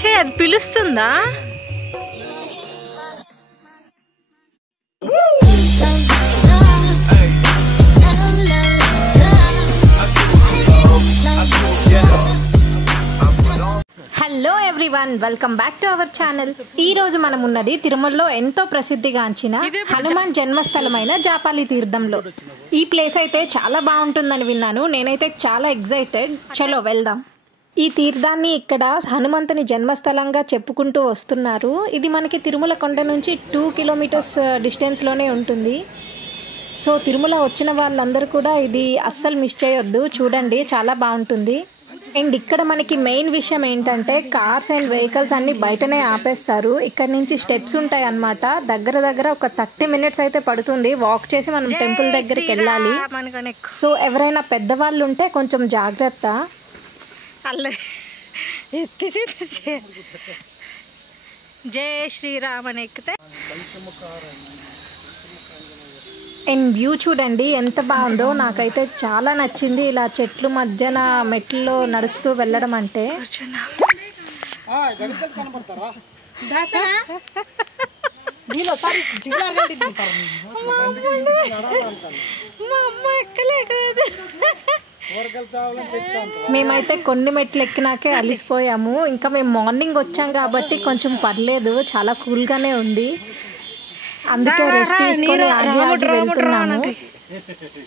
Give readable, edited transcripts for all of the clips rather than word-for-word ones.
హే, అది పిలుస్తుందా? Hello everyone, welcome back to our channel. ఈ రోజు మనం ఉన్నది తిరుమలలో ఎంతో ప్రసిద్ధిగాంచిన హనుమాన్ జన్మస్థలమైన జాపాలి తీర్థంలో. ఈ ప్లేస్ అయితే చాలా బాగుంటుందని విన్నాను. నేనైతే చాలా ఎగ్జైటెడ్. చలో వెళ్దాం. ఈ తీర్థాన్ని ఇక్కడ హనుమంతుని జన్మస్థలంగా చెప్పుకుంటూ వస్తున్నారు. ఇది మనకి తిరుమల కొండ నుంచి 2 కిలోమీటర్స్ డిస్టెన్స్లోనే ఉంటుంది. సో తిరుమల వచ్చిన వాళ్ళందరూ కూడా ఇది అస్సలు మిస్ చేయొద్దు. చూడండి, చాలా బాగుంటుంది. అండ్ ఇక్కడ మనకి మెయిన్ విషయం ఏంటంటే కార్స్ అండ్ వెహికల్స్ అన్నీ బయటనే ఆపేస్తారు. ఇక్కడ నుంచి స్టెప్స్ ఉంటాయి అన్నమాట. దగ్గర ఒక 30 మినిట్స్ అయితే పడుతుంది వాక్ చేసి మనం టెంపుల్ దగ్గరికి వెళ్ళాలి. సో ఎవరైనా పెద్దవాళ్ళు ఉంటే కొంచెం జాగ్రత్త. జై శ్రీరామ్ అని ఎక్కితే. అండ్ వ్యూ చూడండి ఎంత బాగుందో. నాకైతే చాలా నచ్చింది ఇలా చెట్లు మధ్యన మెట్లలో నడుస్తూ వెళ్ళడం అంటే. మేమైతే కొన్ని మెట్లు ఎక్కినాకే అలిసిపోయాము. ఇంకా మేము మార్నింగ్ వచ్చాం కాబట్టి కొంచెం పర్లేదు, చాలా కూల్గానే ఉంది. అందుకే రెస్ట్ తీసుకొని ఆగి వెళ్తున్నాము.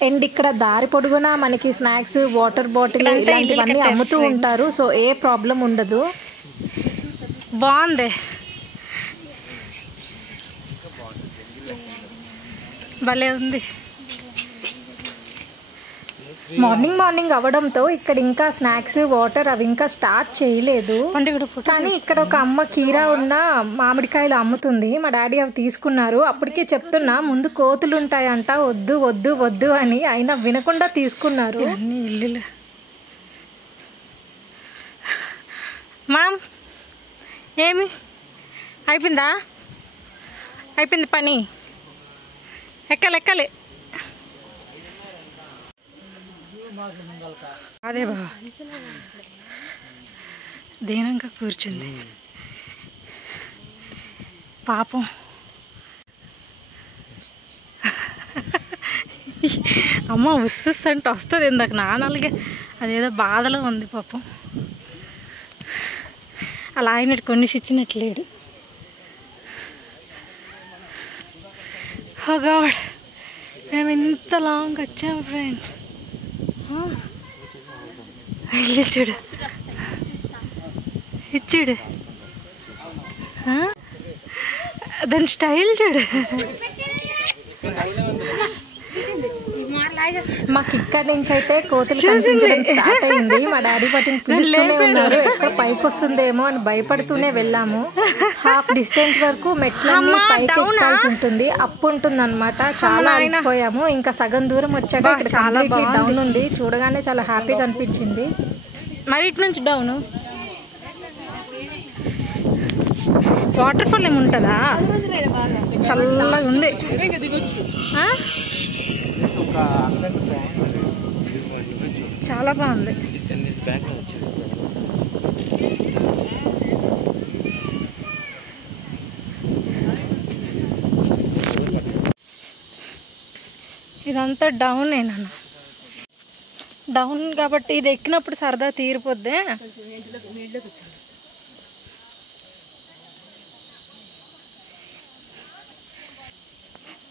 అండ్ ఇక్కడ దారి పొడుగునా మనకి స్నాక్స్, వాటర్ బాటిల్ ఇలాంటివన్నీ అమ్ముతూ ఉంటారు. సో ఏ ప్రాబ్లం ఉండదు. బాగుంది, భలే ఉంది. మార్నింగ్ అవ్వడంతో ఇక్కడ ఇంకా స్నాక్స్, వాటర్ అవి ఇంకా స్టార్ట్ చేయలేదు. కానీ ఇక్కడ ఒక అమ్మ కీరా ఉన్న మామిడికాయలు అమ్ముతుంది. మా డాడీ అవి తీసుకున్నారు. అప్పటికే చెప్తున్నా ముందు కోతులు ఉంటాయంట, వద్దు వద్దు వద్దు అని. అయినా వినకుండా తీసుకున్నారు. ఇల్లు మామ్, ఏమి అయిపోయిందా? అయిపోయింది పని. ఎక్కాలి. అదే బాబా, దీనంగా కూర్చుంది పాపం. అమ్మ ఉస్సుస్ అంటే వస్తుంది. ఇందాక నాన్నలకి అదేదో బాధలో ఉంది పాపం. అలా అయినట్టు కొన్నిసి ఇచ్చినట్లేడు. ఓ గాడ్, మేము ఇంత లాంగ్ వచ్చాము ఫ్రెండ్స్. చూడు, ఇచ్చుడు దాని స్టైల్ చూడు. మాకు ఇక్కడ నుంచి అయితే కోతులు కనిపించడం స్టార్ట్ అయింది. మా డాడీ పట్టిన పిలుస్తూనే ఉన్నారు. ఎక్కడ పైకి వస్తుందేమో అని భయపడుతూనే వెళ్ళాము. హాఫ్ డిస్టెన్స్ వరకు మెట్లన్నీ పైకి ఎక్కాల్సి ఉంటుంది, అప్పు ఉంటుంది అనమాట. చాలా అలసిపోయాము. ఇంకా సగం దూరం వచ్చాక ఇక్కడ చాలా డౌన్ ఉంది. చూడగానే చాలా హ్యాపీగా అనిపించింది. మరి ఇటు నుంచి డౌన్ వాటర్ ఫాల్ ఏముంటుందా? చల్లగా ఉంది. చాలా బాగుంది. ఇదంతా డౌనేనా? డౌన్ కాబట్టి ఇది ఎక్కినప్పుడు సరదా తీరిపోద్దే.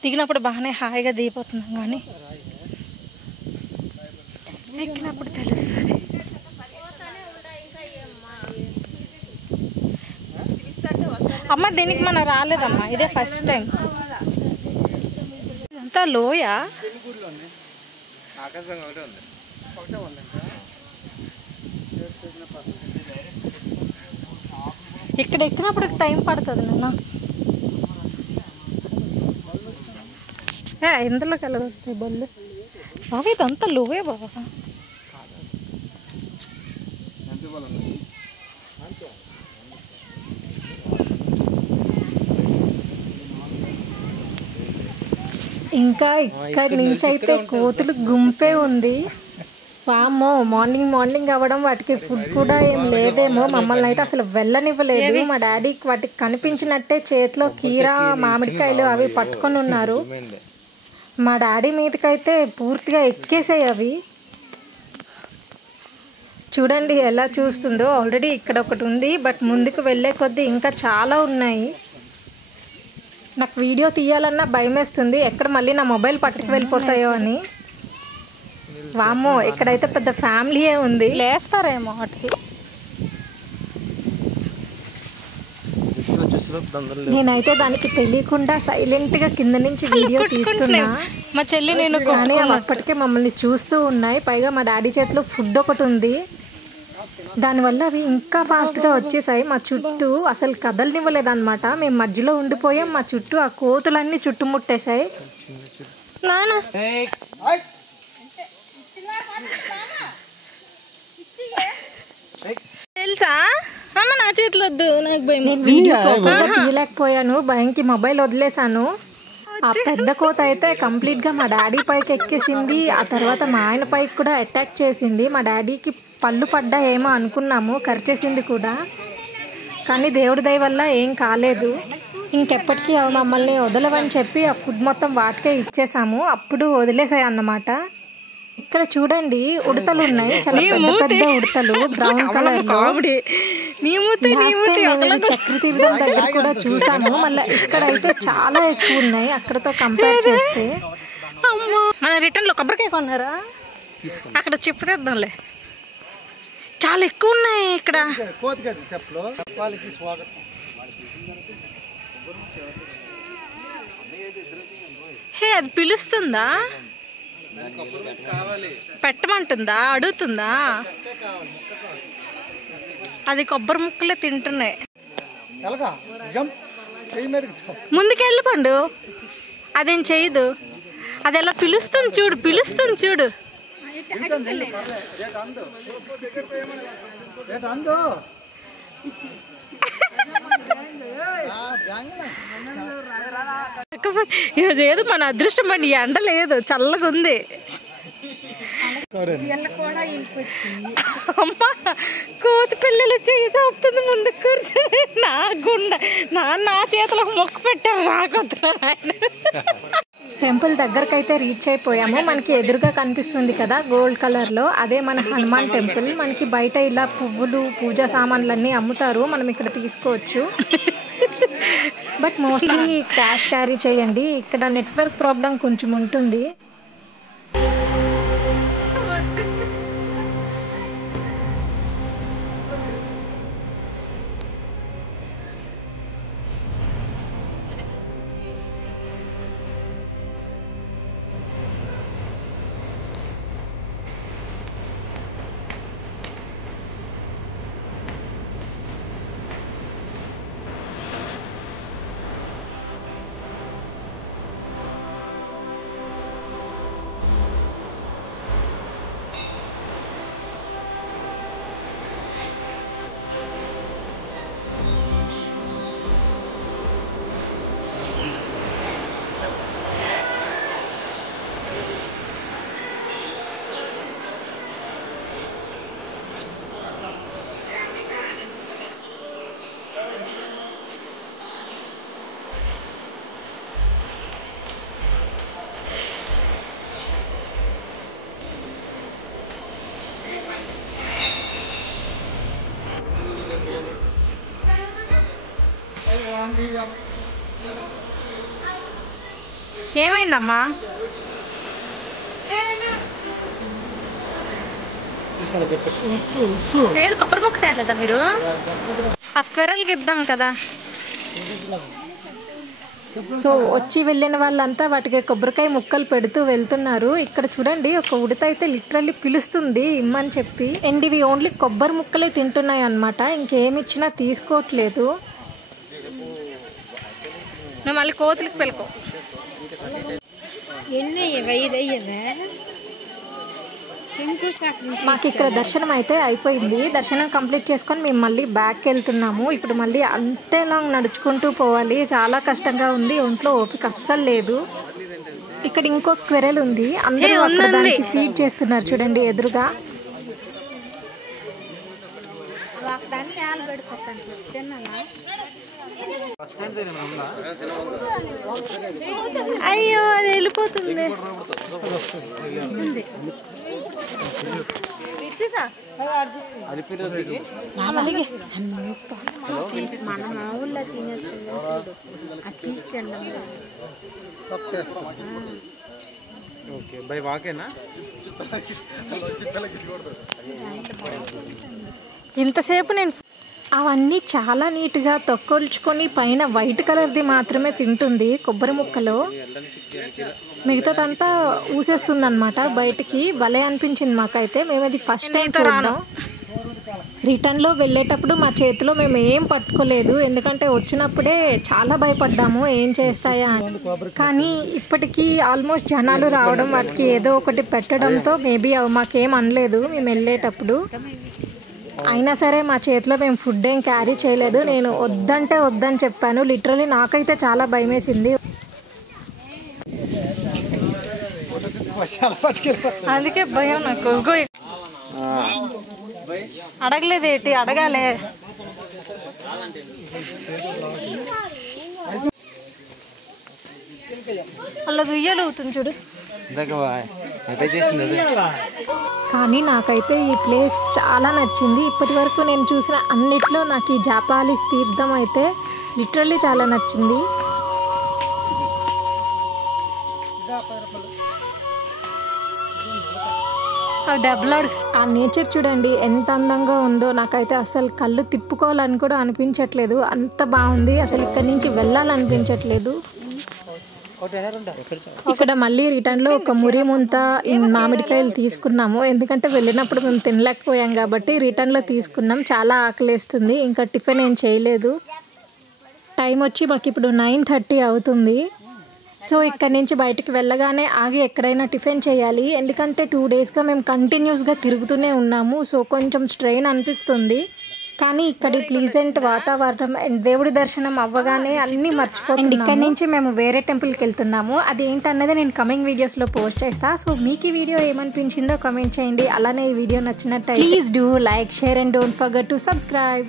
దిగినప్పుడు బాగానే హాయిగా దిగిపోతున్నాం, కానీ ఎక్కినప్పుడు తెలుస్తుంది. అమ్మ దీనికి మనం రాలేదమ్మా, ఇదే ఫస్ట్ టైం. ఇదంతా లోయ. ఇక్కడ ఎక్కినప్పుడు టైం పడుతుంది నాన్న. ఇందులోకి ఎలా వస్తాయి బళ్ళు బాబా? ఇదంతా లోవే బాబా. ఇంకా ఇక్కడి నుంచి అయితే కోతులు గుంపే ఉంది. వామ్మో, మార్నింగ్ అవ్వడం వాటికి ఫుడ్ కూడా ఏం లేదేమో. మమ్మల్ని అయితే అసలు వెళ్ళనివ్వలేదు. మా డాడీకి వాటికి కనిపించినట్టే చేతిలో కీరా మామిడికాయలు అవి పట్టుకొని ఉన్నారు. మా డాడీ మీదకైతే పూర్తిగా ఎక్కేసాయి అవి. చూడండి ఎలా చూస్తుందో. ఆల్రెడీ ఇక్కడ ఒకటి ఉంది, బట్ ముందుకు వెళ్ళే కొద్దీ ఇంకా చాలా ఉన్నాయి. నాకు వీడియో తీయాలన్నా భయం వేస్తుంది, ఎక్కడ మళ్ళీ నా మొబైల్ పట్టుకు వెళ్ళిపోతాయో అని. వామ్మో, ఇక్కడైతే పెద్ద ఫ్యామిలీయే ఉంది. లేస్తారేమో వాటికి. నేనైతే దానికి తెలియకుండా సైలెంట్గా కింద నుంచి వీడియో తీస్తున్నా. మా చెల్లి నేను కానీ అప్పటికే మమ్మల్ని చూస్తూ ఉన్నాయి. పైగా మా డాడీ చేతిలో ఫుడ్ ఒకటి ఉంది. దానివల్ల అవి ఇంకా ఫాస్ట్గా వచ్చేసాయి. మా చుట్టూ అసలు కదలనివ్వలేదన్నమాట. మేము మధ్యలో ఉండిపోయాం. మా చుట్టూ ఆ కోతులన్నీ చుట్టుముట్టేశాయి. నాన్న తెలుసా అమ్మ, నా చేతిలో వద్దు, నాకు భయం. నేను వీడియో తీయలేకపోయాను, భయంకి మొబైల్ వదిలేసాను. ఆ పెద్ద కోత అయితే కంప్లీట్గా మా డాడీ పైకి ఎక్కేసింది. ఆ తర్వాత మా ఆయన పైకి కూడా అటాక్ చేసింది. మా డాడీకి పళ్ళు పడ్డా ఏమో అనుకున్నాము, కరిచేసింది కూడా. కానీ దేవుడి దయ వల్ల ఏం కాలేదు. ఇంకెప్పటికీ అవి మమ్మల్ని వదలవని చెప్పి ఆ ఫుడ్ మొత్తం వాటికే ఇచ్చేసాము. అప్పుడు వదిలేసాయి అన్నమాట. ఇక్కడ చూడండి ఉడతలు ఉన్నాయి, చాలా పెద్ద పెద్ద ఉడతలు, బ్రౌన్ కలర్. చక్రతీర్థం దగ్గర కూడా చూసాము. మళ్ళీ ఇక్కడ అయితే చాలా ఎక్కువ ఉన్నాయి అక్కడతో కంపేర్ చేస్తే. మన రిటర్న్ లో కొబ్బరికాయ కొన్నారా? అక్కడ చెప్పుతేద్దాంలే, చాలా ఎక్కువ ఉన్నాయి ఇక్కడ. హే, అది పిలుస్తుందా? పెట్టమంటుందా? అడుగుతుందా? అది కొబ్బరి ముక్కలే తింటున్నాయి. ముందుకెళ్ళి పండు, అదేం చేయదు. అది ఎలా పిలుస్తుంది చూడు, పిలుస్తుంది చూడు. ఏదో మన అదృష్టం అండి, ఎండ లేదు, చల్లగా ఉంది. అమ్మా, కోతి పిల్లలు చెయ్యి చాపుతుంది ముందుకు కూర్చొని. నా గుండె నా చేతులకు మొక్కు పెట్టారు. నాకొద్దు. టెంపుల్ దగ్గరకు అయితే రీచ్ అయిపోయాము. మనకి ఎదురుగా కనిపిస్తుంది కదా గోల్డ్ కలర్లో, అదే మన హనుమాన్ టెంపుల్. మనకి బయట ఇలా పువ్వులు పూజా సామాన్లు అన్నీ అమ్ముతారు, మనం ఇక్కడ తీసుకోవచ్చు. బట్ మోస్ట్లీ క్యాష్ క్యారీ చేయండి. ఇక్కడ నెట్వర్క్ ప్రాబ్లం కొంచెం ఉంటుంది. ఏమైందమ్మా? లేదు, కొబ్బరి ముక్క తేలేదా మీరు? ఆ స్క్వెరల్కి ఇద్దాం కదా. సో వచ్చి వెళ్ళిన వాళ్ళంతా వాటికి కొబ్బరికాయ ముక్కలు పెడుతూ వెళ్తున్నారు. ఇక్కడ చూడండి, ఒక ఉడత అయితే లిటరల్లీ పిలుస్తుంది ఇమ్మని చెప్పి. అండ్ ఇవి ఓన్లీ కొబ్బరి ముక్కలే తింటున్నాయి అన్నమాట, ఇంకేమి ఇచ్చినా తీసుకోవట్లేదు. నువ్వు మళ్ళీ కోతులకు పెళ్ళకో. మాకు ఇక్కడ దర్శనం అయితే అయిపోయింది. దర్శనం కంప్లీట్ చేసుకొని మేము మళ్ళీ బ్యాక్కి వెళ్తున్నాము. ఇప్పుడు మళ్ళీ అంతే లాంగ్ నడుచుకుంటూ పోవాలి. చాలా కష్టంగా ఉంది. ఒంట్లో ఓపిక అస్సలు లేదు. ఇక్కడ ఇంకో స్క్వెరల్ ఉంది. అందరూ అక్కడ దానికి ఫీడ్ చేస్తున్నారు చూడండి ఎదురుగా. అయ్యో అది వెళ్ళిపోతుంది. ఇంతసేపు నేను అవన్నీ చాలా నీట్గా తొక్కొల్చుకొని పైన వైట్ కలర్ది మాత్రమే తింటుంది కొబ్బరి ముక్కలో. మిగతాదంతా ఊసేస్తుంది అనమాట బయటికి. భలే అనిపించింది మాకైతే. మేము అది ఫస్ట్ టైం చూడడం. రిటర్న్లో వెళ్ళేటప్పుడు మా చేతిలో మేము ఏం పట్టుకోలేదు, ఎందుకంటే వచ్చినప్పుడే చాలా భయపడ్డాము ఏం చేస్తాయా అని. కానీ ఇప్పటికీ ఆల్మోస్ట్ జనాలు రావడం, వాటికి ఏదో ఒకటి పెట్టడంతో మేబీ అవి మాకేం అనలేదు మేము వెళ్ళేటప్పుడు. అయినా సరే మా చేతిలో మేము ఫుడ్ ఏం క్యారీ చేయలేదు. నేను వద్దంటే వద్దని చెప్పాను. లిటరలీ నాకైతే చాలా భయం వేసింది. అందుకే భయం నాకు. అడగలేదేంటి, అడగాలే. అలా ఉయ్యాలు అవుతుంది చూడు. కానీ నాకైతే ఈ ప్లేస్ చాలా నచ్చింది. ఇప్పటి వరకు నేను చూసిన అన్నిట్లో నాకు ఈ జాపాలి తీర్థం అయితే లిటరల్లీ చాలా నచ్చింది. ఆ నేచర్ చూడండి ఎంత అందంగా ఉందో. నాకైతే అసలు కళ్ళు తిప్పుకోవాలని కూడా అనిపించట్లేదు, అంత బాగుంది. అసలు ఇక్కడి నుంచి వెళ్ళాలనిపించట్లేదు. ఇక్కడ మళ్ళీ రిటర్న్లో ఒక మురి ముంత మామిడికాయలు తీసుకున్నాము. ఎందుకంటే వెళ్ళినప్పుడు మేము తినలేకపోయాం కాబట్టి రిటర్న్లో తీసుకున్నాం. చాలా ఆకలేస్తుంది. ఇంకా టిఫిన్ ఏం చేయలేదు. టైం వచ్చి మాకు ఇప్పుడు 9:30 అవుతుంది. సో ఇక్కడ నుంచి బయటికి వెళ్ళగానే ఆగి ఎక్కడైనా టిఫిన్ చేయాలి. ఎందుకంటే 2 డేస్గా మేము కంటిన్యూస్గా తిరుగుతూనే ఉన్నాము. సో కొంచెం స్ట్రెయిన్ అనిపిస్తుంది. కానీ ఇక్కడి ప్లీజెంట్ వాతావరణం అండ్ దేవుడి దర్శనం అవ్వగానే అన్నీ మర్చిపోతుంది. ఇక్కడి నుంచి మేము వేరే టెంపుల్కి వెళ్తున్నాము. అది ఏంటన్నది నేను కమింగ్ వీడియోస్లో పోస్ట్ చేస్తాను. సో మీకు ఈ వీడియో ఏమనిపించిందో కమెంట్ చేయండి. అలానే ఈ వీడియో నచ్చినట్టయితే please do like, share and don't forget to subscribe.